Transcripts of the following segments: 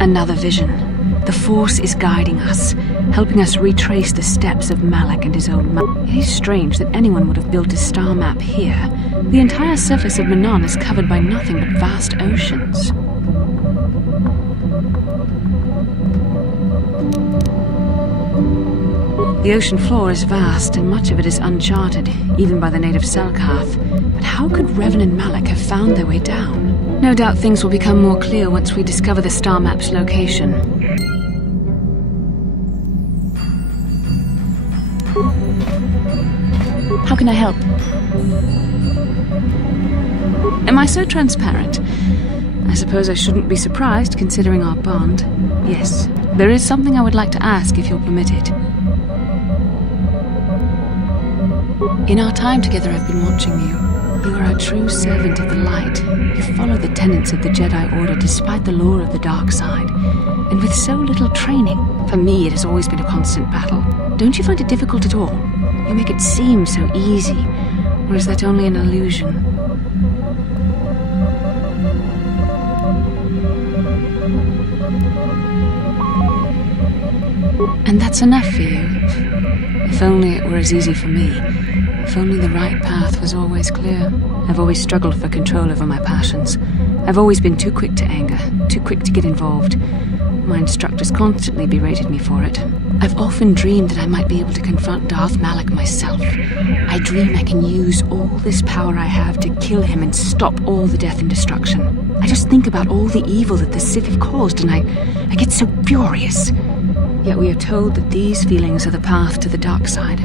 Another vision. The Force is guiding us, helping us retrace the steps of Malak and his own map. It is strange that anyone would have built a star map here. The entire surface of Manon is covered by nothing but vast oceans. The ocean floor is vast, and much of it is uncharted, even by the native Selkath. But how could Revan and Malak have found their way down? No doubt things will become more clear once we discover the star map's location. How can I help? Am I so transparent? I suppose I shouldn't be surprised, considering our bond. Yes, there is something I would like to ask, if you'll permit it. In our time together, I've been watching you. You are a true servant of the light. You follow the tenets of the Jedi Order despite the lure of the dark side. And with so little training. For me, it has always been a constant battle. Don't you find it difficult at all? You make it seem so easy. Or is that only an illusion? And that's enough for you. If only it were as easy for me. If only the right path was always clear. I've always struggled for control over my passions. I've always been too quick to anger, too quick to get involved. My instructors constantly berated me for it. I've often dreamed that I might be able to confront Darth Malak myself. I dream I can use all this power I have to kill him and stop all the death and destruction. I just think about all the evil that the Sith have caused and I get so furious. Yet we are told that these feelings are the path to the dark side.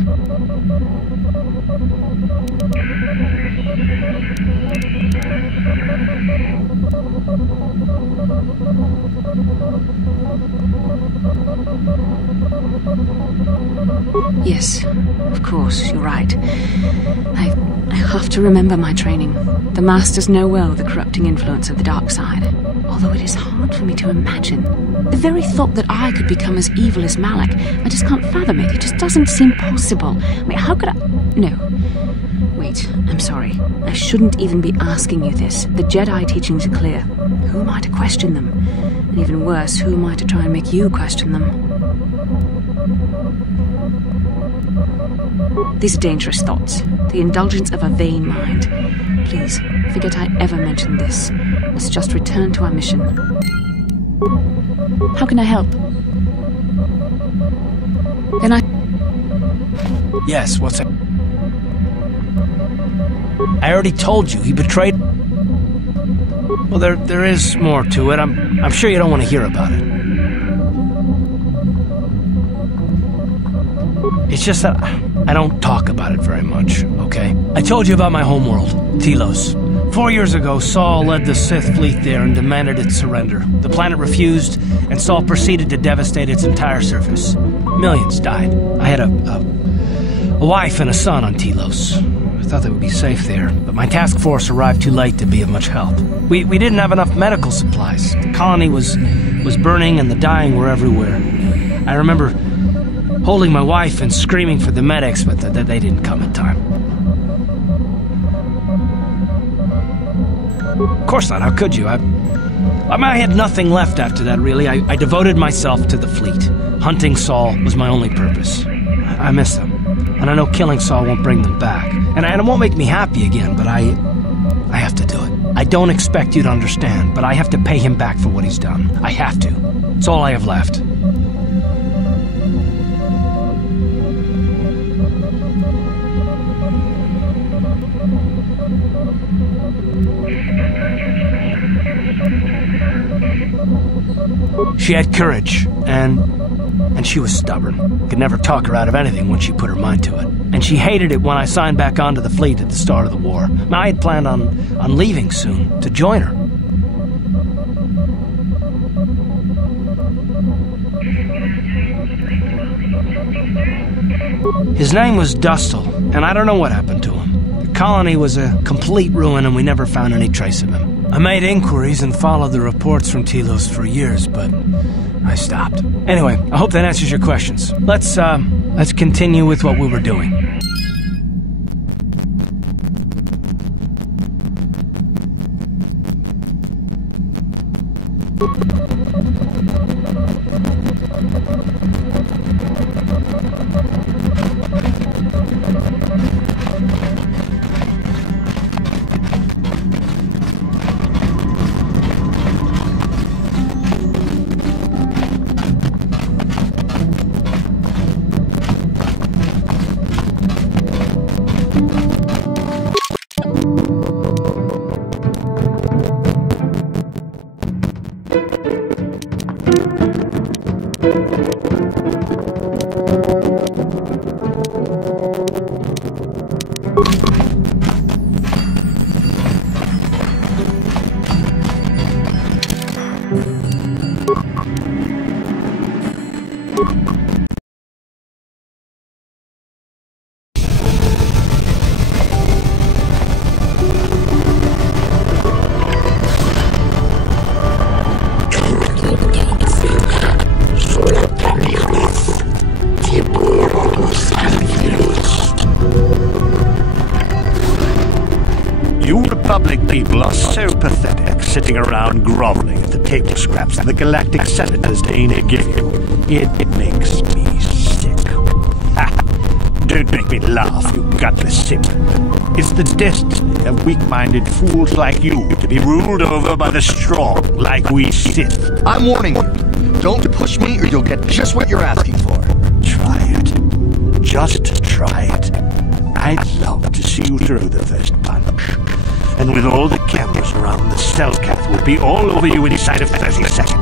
Yes, of course, you're right. I have to remember my training. The Masters know well the corrupting influence of the dark side. Although it is hard for me to imagine. The very thought that I could become as evil as Malak, I just can't fathom it. It just doesn't seem possible. I mean, how could I... No. Wait, I'm sorry. I shouldn't even be asking you this. The Jedi teachings are clear. Who am I to question them? And even worse, who am I to try and make you question them? These are dangerous thoughts. The indulgence of a vain mind. Please, forget I ever mentioned this. Let's just return to our mission. How can I help? Can I... Yes, what's it? I already told you, he betrayed... Well, there is more to it. I'm sure you don't want to hear about it. It's just that I don't talk about it very much, okay? I told you about my homeworld, Telos. 4 years ago, Saul led the Sith fleet there and demanded its surrender. The planet refused, and Saul proceeded to devastate its entire surface. Millions died. I had a wife and a son on Telos. I thought they would be safe there, but my task force arrived too late to be of much help. We didn't have enough medical supplies. The colony was burning and the dying were everywhere. I remember holding my wife and screaming for the medics, but they didn't come in time. Of course not, how could you? I had nothing left after that, really. I devoted myself to the fleet. Hunting Saul was my only purpose. I miss them. And I know killing Saul won't bring them back. And it won't make me happy again, but I have to do it. I don't expect you to understand, but I have to pay him back for what he's done. I have to. It's all I have left. She had courage, and she was stubborn. Could never talk her out of anything once she put her mind to it. And she hated it when I signed back onto the fleet at the start of the war. Now, I had planned on leaving soon, to join her. His name was Dustil, and I don't know what happened to him. The colony was a complete ruin, and we never found any trace of him. I made inquiries and followed the reports from Telos for years, but I stopped. Anyway, I hope that answers your questions. Let's continue with what we were doing. You Republic people are so pathetic, sitting around groveling at the table scraps the galactic senators deign to give you. It makes me sick. Don't make me laugh, you gutless simp. It's the destiny of weak-minded fools like you to be ruled over by the strong, like we Sith. I'm warning you. Don't push me or you'll get just what you're asking for. Try it. Just try it. I'd love to see you throw the first punch. And with all the cameras around, the Cellcath will be all over you inside of 30 seconds.